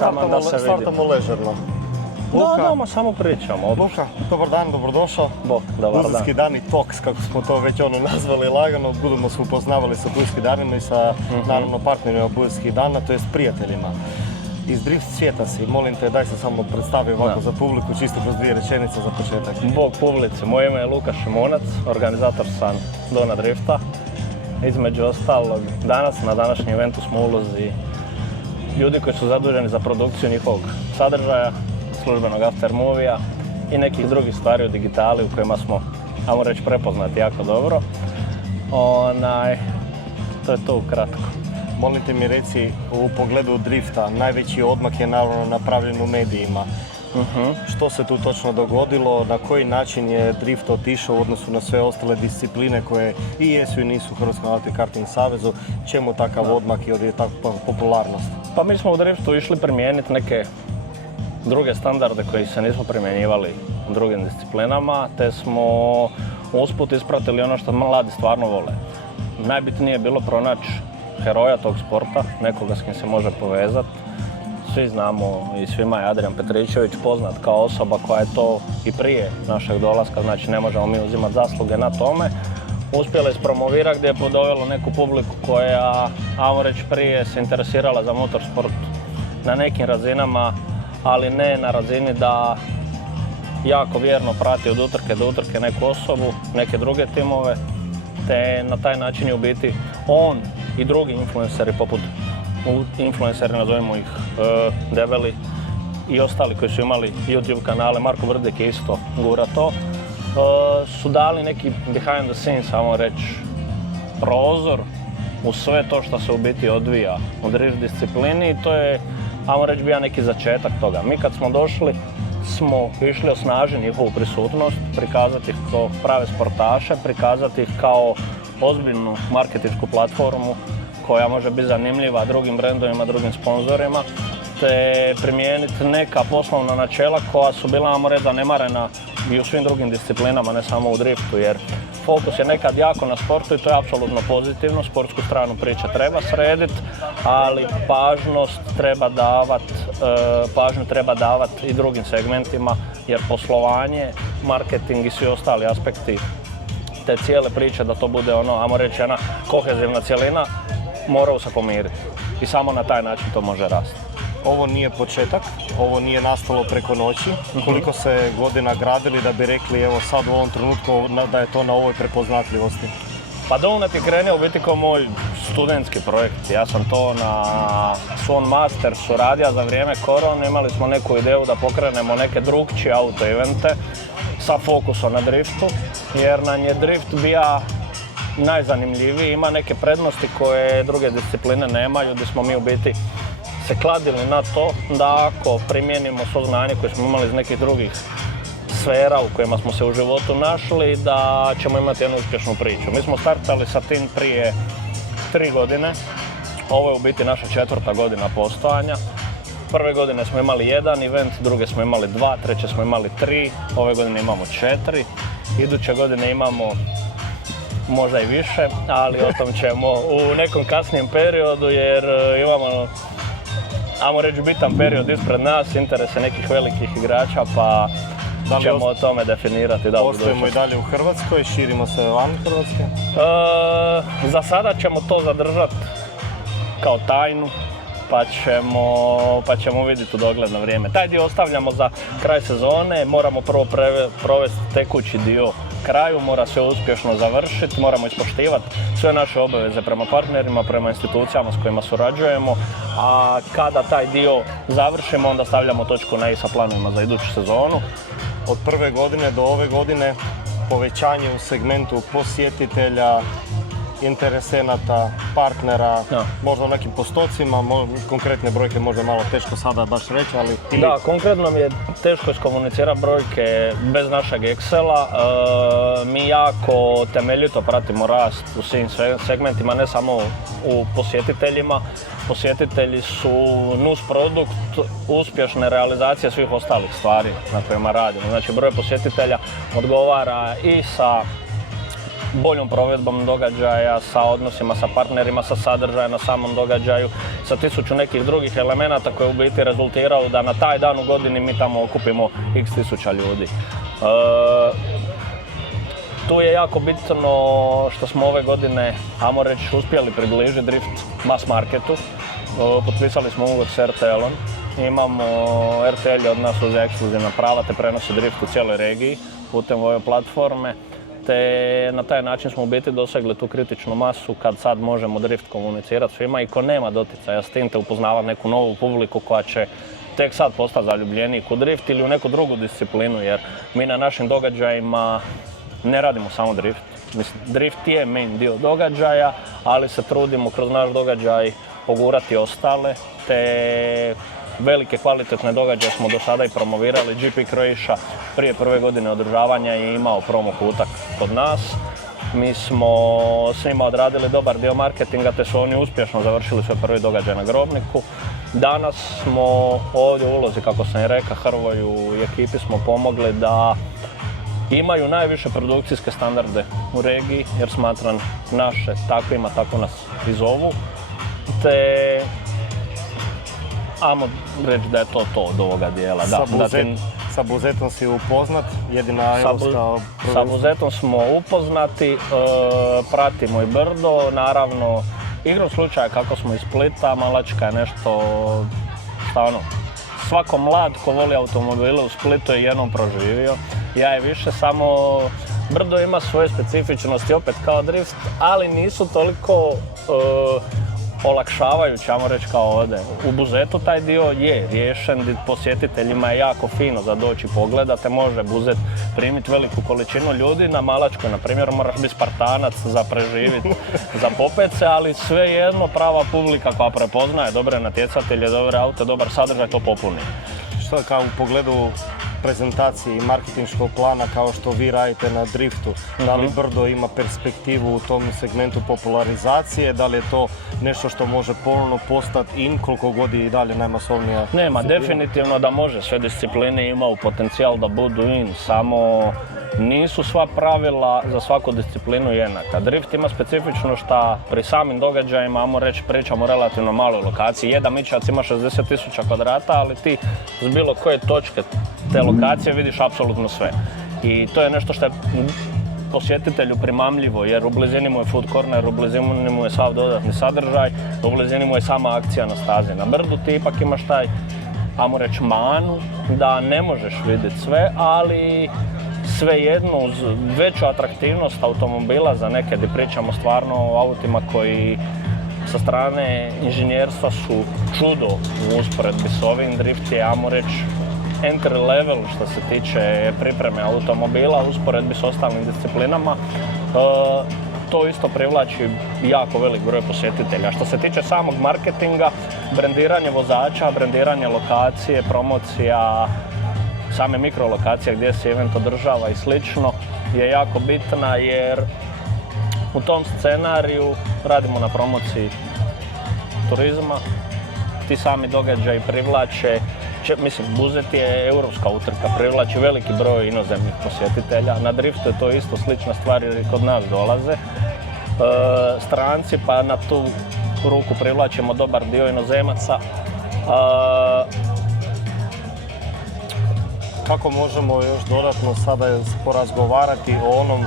taman da se vidimo. Startamo ležerno. Da, samo pričamo. Luka, dobar dan, dobrodošao. Bok, dobar dan. Pulski dani Talks, kako smo to već nazvali lagano, budemo se upoznavali sa Pulski danima i sa naravno partnerima Pulskih dana, to jest prijateljima. Iz drift svijeta si, molim te, daj se samo predstavi ovako za publiku, čisto kroz 2 rečenice za početak. Bog publici, moje ime je Luka Šimunac, organizator sam Dona Drifta. Između ostalog, danas na današnjem eventu smo u ulozi ljudi koji su zaduženi za produkciju njihovog sadržaja, službenog aftermovija i nekih drugih stvari u digitali u kojima smo, ajmo reći, prepoznati jako dobro. To je to ukratko. Molim te mi reci, u pogledu drifta, najveći odmak je naravno napravljen u medijima. Što se tu točno dogodilo, na koji način je drift otišao u odnosu na sve ostale discipline koje i jesu i nisu u Hrvatskom autokarting savezu, čemu takav odmak i je takva popularnost? Pa mi smo u driftu išli primijeniti neke druge standarde koji se nismo primjenjivali u drugim disciplinama, te smo usput ispratili ono što mladi stvarno vole. Najbitnije je bilo pronaći heroja tog sporta, nekoga s kim se može povezati. Svi znamo i svima je Adrian Petričević poznat kao osoba koja je to i prije našeg dolaska, znači ne možemo mi uzimati zasluge na tome. Uspjela ispromovirati gdje je podovelo neku publiku koja, ajmo reći, prije se interesirala za motorsport na nekim razinama, ali ne na razini da jako vjerno prati od utrke do utrke neku osobu, neke druge timove, te na taj način je u biti on i drugi influenceri poput influenceri, nazovimo ih Debeli i ostali koji su imali YouTube kanale, Marko Vrdik je isto gura to, su dali neki behind the scenes, samo reći, prozor u sve to što se u biti odvija u drift disciplini i to je, ajmo reći, bio neki začetak toga. Mi kad smo došli smo išli osnažiti njihovu prisutnost, prikazati ih kao prave sportaše, prikazati ih kao ozbiljnu marketinšku platformu koja može biti zanimljiva drugim brendovima, drugim sponzorima, te primijeniti neka poslovna načela koja su bila, ajmo reći, zanemarena i u svim drugim disciplinama, ne samo u driftu, jer fokus je nekad jako na sportu i to je apsolutno pozitivno, sportsku stranu priče treba srediti, ali pažnju treba davati i drugim segmentima, jer poslovanje, marketing i svi ostali aspekti te cijele priče, da to bude ajmo reći, jedna kohezivna cjelina, moraju se pomiriti i samo na taj način to može rasti. Ovo nije početak, ovo nije nastalo preko noći. Koliko se godina gradili da bi rekli, evo sad u ovom trenutku da je to na ovoj prepoznatljivosti? Pa Donut je krenuo u biti kao moj studentski projekt. Ja sam to na svom mastersu radio za vrijeme korone. Imali smo neku ideju da pokrenemo neke drugčije auto evente sa fokusom na driftu, jer nam je drift bio najzanimljiviji, ima neke prednosti koje druge discipline nemaju, gdje smo mi u biti se kladili na to da ako primijenimo svo znanje koje smo imali iz nekih drugih sfera u kojima smo se u životu našli, da ćemo imati jednu uspješnu priču. Mi smo startali sa tim prije 3 godine, ovo je u biti naša 4. godina postojanja. Prve godine smo imali 1 event, druge smo imali 2, treće smo imali 3, ove godine imamo 4, iduće godine imamo možda i više, ali o tom ćemo u nekom kasnijem periodu jer imamo, ajmo reći, bitan period ispred nas, interese nekih velikih igrača, pa ćemo o tome definirati. Ostajemo i dalje u Hrvatskoj, širimo se van Hrvatske? Za sada ćemo to zadržati kao tajnu, pa ćemo vidjeti u dogledno vrijeme. Taj dio ostavljamo za kraj sezone, moramo prvo provesti tekući dio kraju, mora se uspješno završiti, moramo ispoštivati sve naše obaveze prema partnerima, prema institucijama s kojima surađujemo, a kada taj dio završimo, onda stavljamo točku na i sa planovima za iduću sezonu. Od prve godine do ove godine povećanje u segmentu posjetitelja, interesenata, partnera, možda u nekim postocima, konkretne brojke možda malo teško sada baš reći, ali... Da, konkretno mi je teško iskomunicirati brojke bez našeg Excela. Mi jako temeljito pratimo rast u svim segmentima, ne samo u posjetiteljima. Posjetitelji su nus produkt uspješne realizacije svih ostalih stvari na kojima radimo. Znači, broj posjetitelja odgovara i sa boljom provedbom događaja, sa odnosima sa partnerima, sa sadržajem na samom događaju, sa 1000 nekih drugih elemenata koje u biti rezultiraju da na taj dan u godini mi tamo okupimo x tisuća ljudi. Tu je jako bitno što smo ove godine, ajmo reći, uspjeli približiti drift mass marketu. Potpisali smo ugovor s RTL-om. Imamo, RTL je od nas uzeo ekskluzivna prava te prenosi drift u cijeloj regiji putem ove platforme. Te na taj način smo u biti dosegli tu kritičnu masu kad sad možemo drift komunicirati svima i ko nema doticaja s tim te upoznava neku novu publiku koja će tek sad postati zaljubljenik u drift ili u neku drugu disciplinu, jer mi na našim događajima ne radimo samo drift. Mislim, drift je main dio događaja, ali se trudimo kroz naš događaj pogurati ostale, te velike kvalitetne događaje smo do sada i promovirali. GP Croatia prije prve godine održavanja je imao promo kutak kod nas. Mi smo s njima odradili dobar dio marketinga te su oni uspješno završili svoj prvi događaj na Grobniku. Danas smo ovdje u ulozi, kako sam i rekao, Hrvoju i ekipi smo pomogli da imaju najviše produkcijske standarde u regiji, jer smatram naše takvima, tako nas i zovu. Te ajmo reći da je to od ovoga dijela. Sa Buzetom si upoznat, jedina europska... Sa Buzetom smo upoznati, pratimo i Brdo, naravno igrom slučaja kako smo iz Splita, Malačka je nešto, šta ono, svako mlad ko voli automobile u Splitu je jednom proživio. Ja je više, samo Brdo ima svoje specifičnosti opet kao drift, ali nisu toliko olakšavajući, ajmo reći, kao ovdje. U Buzetu taj dio je riješen, posjetiteljima je jako fino za doći pogledate, može Buzet primiti veliku količinu ljudi. Na Malačkoj, na primjer, moraš biti Spartanac za preživjeti, za popet se, ali svejedno prava publika koja prepoznaje dobre natjecatelje, dobre aute, dobar sadržaj, to popuni. Što kao u pogledu prezentacije i marketinškog plana kao što vi radite na driftu, da li Brdo ima perspektivu u tom segmentu popularizacije, da li je to nešto što može ponovno postati in koliko god je i dalje najmasovnija? Nema, definitivno da može, sve discipline imaju potencijal da budu in, samo nisu sva pravila za svaku disciplinu jednaka. Drift ima specifično što pri samim događajima, ajmo reći, pričamo o relativno maloj lokaciji. Jedan Mičac ima 60.000 kvadrata, ali ti s bilo koje točke te lokacije vidiš apsolutno sve. I to je nešto što je posjetitelju primamljivo, jer u blizini mu je food corner, u blizini mu je sav dodatni sadržaj, u blizini mu je sama akcija na stazi. Na Brdu ti ipak imaš taj, ajmo reći, manu da ne možeš vidjeti sve, ali svejedno uz veću atraktivnost automobila za neke, gdje pričamo stvarno o autima koji sa strane inženjerstva su čudo u usporedbi s ovim. Drift je, ajmo reći, entry level što se tiče pripreme automobila u usporedbi s ostalim disciplinama. To isto privlači jako velik broj posjetitelja. Što se tiče samog marketinga, brendiranje vozača, brendiranje lokacije, promocija, same mikrolokacije gdje se event održava i slično je jako bitna, jer u tom scenariju radimo na promociji turizma. Ti sami događaji privlače, mislim, Buzet je europska utrka, privlači veliki broj inozemnih posjetitelja. Na driftu je to isto slična stvar jer kod nas dolaze stranci, pa na tu ruku privlačimo dobar dio inozemaca. Kako možemo još dodatno sada porazgovarati o onom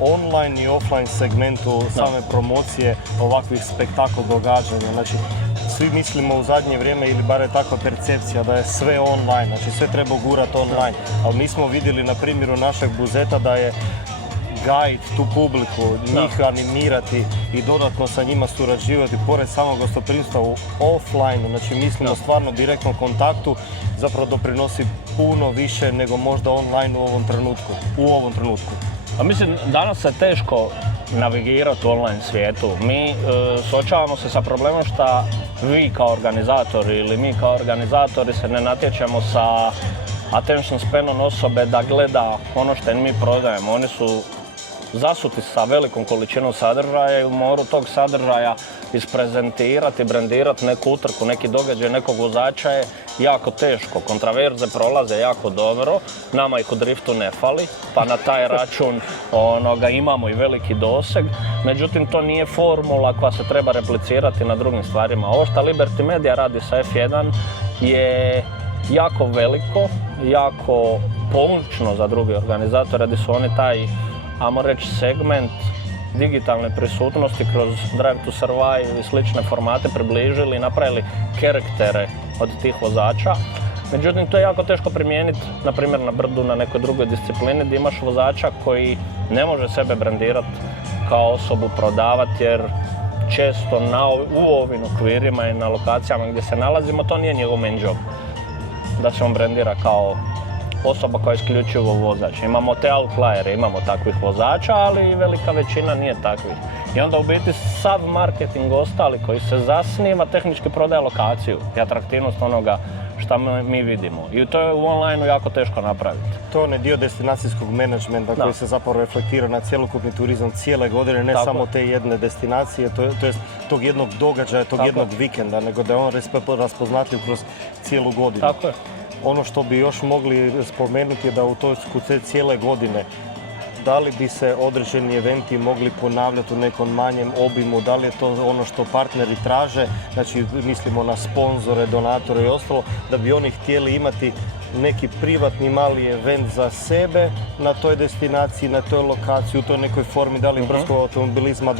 online i offline segmentu same promocije ovakvih spektakl događanja? Znači, svi mislimo u zadnje vrijeme, ili bar je takva percepcija, da je sve online, znači sve treba gurati online. Ali mi smo vidjeli na primjeru našeg Buzeta da je gajiti tu publiku, njih animirati i dodatno sa njima surađivati pored samog gostoprimstva u offline, znači mislimo stvarno direktnom kontaktu, zapravo doprinosi puno više nego možda online u ovom trenutku. A mislim, danas se teško navigirati u online svijetu. Mi suočavamo se sa problemom što vi kao organizatori ili mi kao organizatori se ne natječemo sa attention spanom osobe da gleda ono što mi prodajemo. Oni su zasuti sa velikom količinom sadržaja i u moru tog sadržaja isprezentirati, brendirati neku utrku, neki događaj nekog vozača je jako teško, kontraverze prolaze jako dobro, nama ih u driftu ne fali, pa na taj račun imamo i veliki doseg, međutim to nije formula koja se treba replicirati na drugim stvarima. Ovo što Liberty Media radi sa F1 je jako veliko, jako poučno za druge organizatore, gdje su oni taj, ajmo reći, segment digitalne prisutnosti kroz Drive to Survive i slične formate približili i napravili karaktere od tih vozača. Međutim, to je jako teško primijeniti, na primjer na brdu, na nekoj drugoj disciplini, gdje imaš vozača koji ne može sebe brandirati kao osobu, prodavati, jer često u ovim okvirima i na lokacijama gdje se nalazimo, to nije njegov main job. Da se on brandira kao osoba koja je isključivo vozač. Imamo te outliere, imamo takvih vozača, ali velika većina nije takvih. I onda u biti sav marketing ostali koji se zasniva tehnički prodaje lokaciju i atraktivnost onoga šta mi vidimo. I to je u online-u jako teško napraviti. To je onaj dio destinacijskog menadžmenta koji se zapravo reflektira na cjelokupni turizam cijele godine, ne samo te jedne destinacije, to jest tog jednog događaja, tog jednog vikenda, nego da je on raspoznatljiv kroz cijelu godinu. Tako je. Ono što bi još mogli spomenuti je da u toj cijele godine da li bi se određeni eventi mogli ponavljati u nekom manjem obimu, da li je to ono što partneri traže, znači mislimo na sponzore, donatore i ostalo, da bi oni htjeli imati neki privatni mali event za sebe na toj destinaciji, na toj lokaciji, u toj nekoj formi, da li brdskog automobilizma,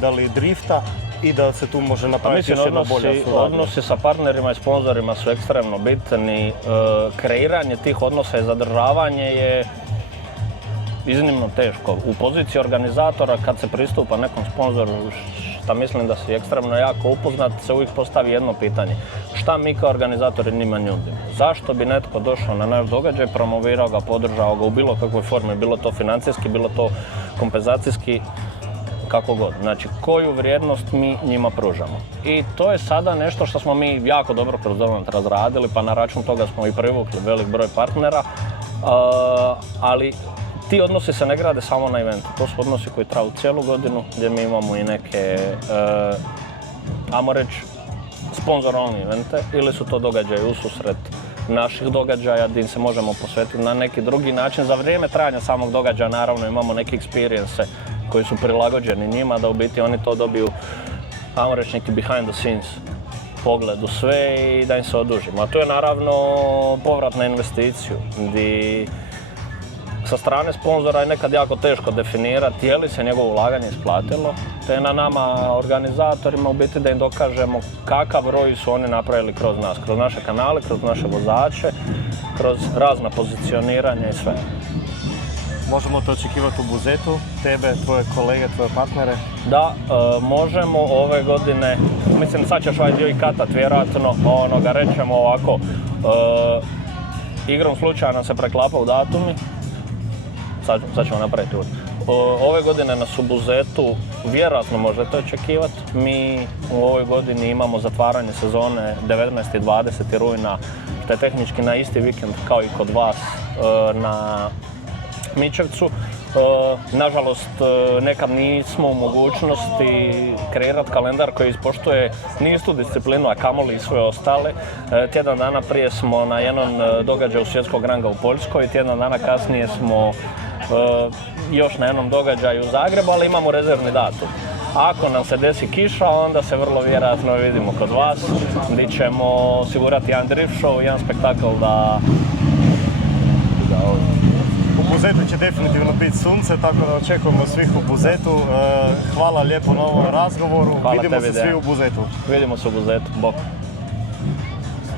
da li drifta, i da se tu može napraviti još jedna bolja suradnja. Odnosi sa partnerima i sponzorima su ekstremno bitni. Kreiranje tih odnosa i zadržavanje je iznimno teško. U poziciji organizatora kad se pristupa nekom sponzoru, šta mislim da si ekstremno jako upoznat, se uvijek postavi jedno pitanje. Šta mi kao organizatori njima nudimo? Zašto bi netko došao na naš događaj, promovirao ga, podržao ga u bilo kakvoj formi, bilo to financijski, bilo to kompenzacijski, kako god. Znači, koju vrijednost mi njima pružamo. I to je sada nešto što smo mi jako dobro kroz Donat razradili, pa na račun toga smo i privukli velik broj partnera, ali ti odnosi se ne grade samo na eventu. To su odnosi koji traju cijelu godinu, gdje mi imamo i neke, ajmo reći, sponsor-only evente, ili su to događaje ususret naših događaja gdje im se možemo posvetiti na neki drugi način. Za vrijeme trajanja samog događaja naravno imamo neke experience koji su prilagođeni njima, da u biti oni to dobiju, ajmo reći, neki behind the scenes pogled u sve i da im se odužimo. A to je naravno povrat na investiciju, gdje sa strane sponzora je nekad jako teško definirati je li se njegovo ulaganje isplatilo, te je na nama organizatorima u biti da im dokažemo kakav ROI su oni napravili kroz nas, kroz naše kanale, kroz naše vozače, kroz razna pozicioniranja i sve. Možemo to očekivati u Buzetu, tebe, tvoje kolege, tvoje partnere? Da, možemo ove godine, mislim sad ćeš ovaj dio i katat vjerojatno, rećemo ovako, igrom slučaja nam se preklapaju datumi, sad ćemo napraviti uvijek. Ove godine nas u Buzetu vjerojatno možete očekivati. Mi u ovoj godini imamo zatvaranje sezone 19. i 20. rujna, što je tehnički na isti vikend kao i kod vas na Mičevcu. Nažalost, nekad nismo u mogućnosti kreirati kalendar koji ispoštuje niz tu disciplinu, a kamoli i sve ostale. Tjedan dana prije smo na jednom događaju svjetskog ranga u Poljskoj, tjedan dana kasnije smo još na jednom događaju u Zagrebu, ali imamo rezervni datum. Ako nam se desi kiša, onda se vrlo vjerojatno vidimo kod vas, gdje ćemo osigurati jedan drift show, jedan spektakl da U Buzetu će definitivno biti sunce, tako da očekujemo svih u Buzetu. Hvala lijepo na ovom razgovoru. Vidimo se svi u Buzetu. Vidimo se u Buzetu. Bok.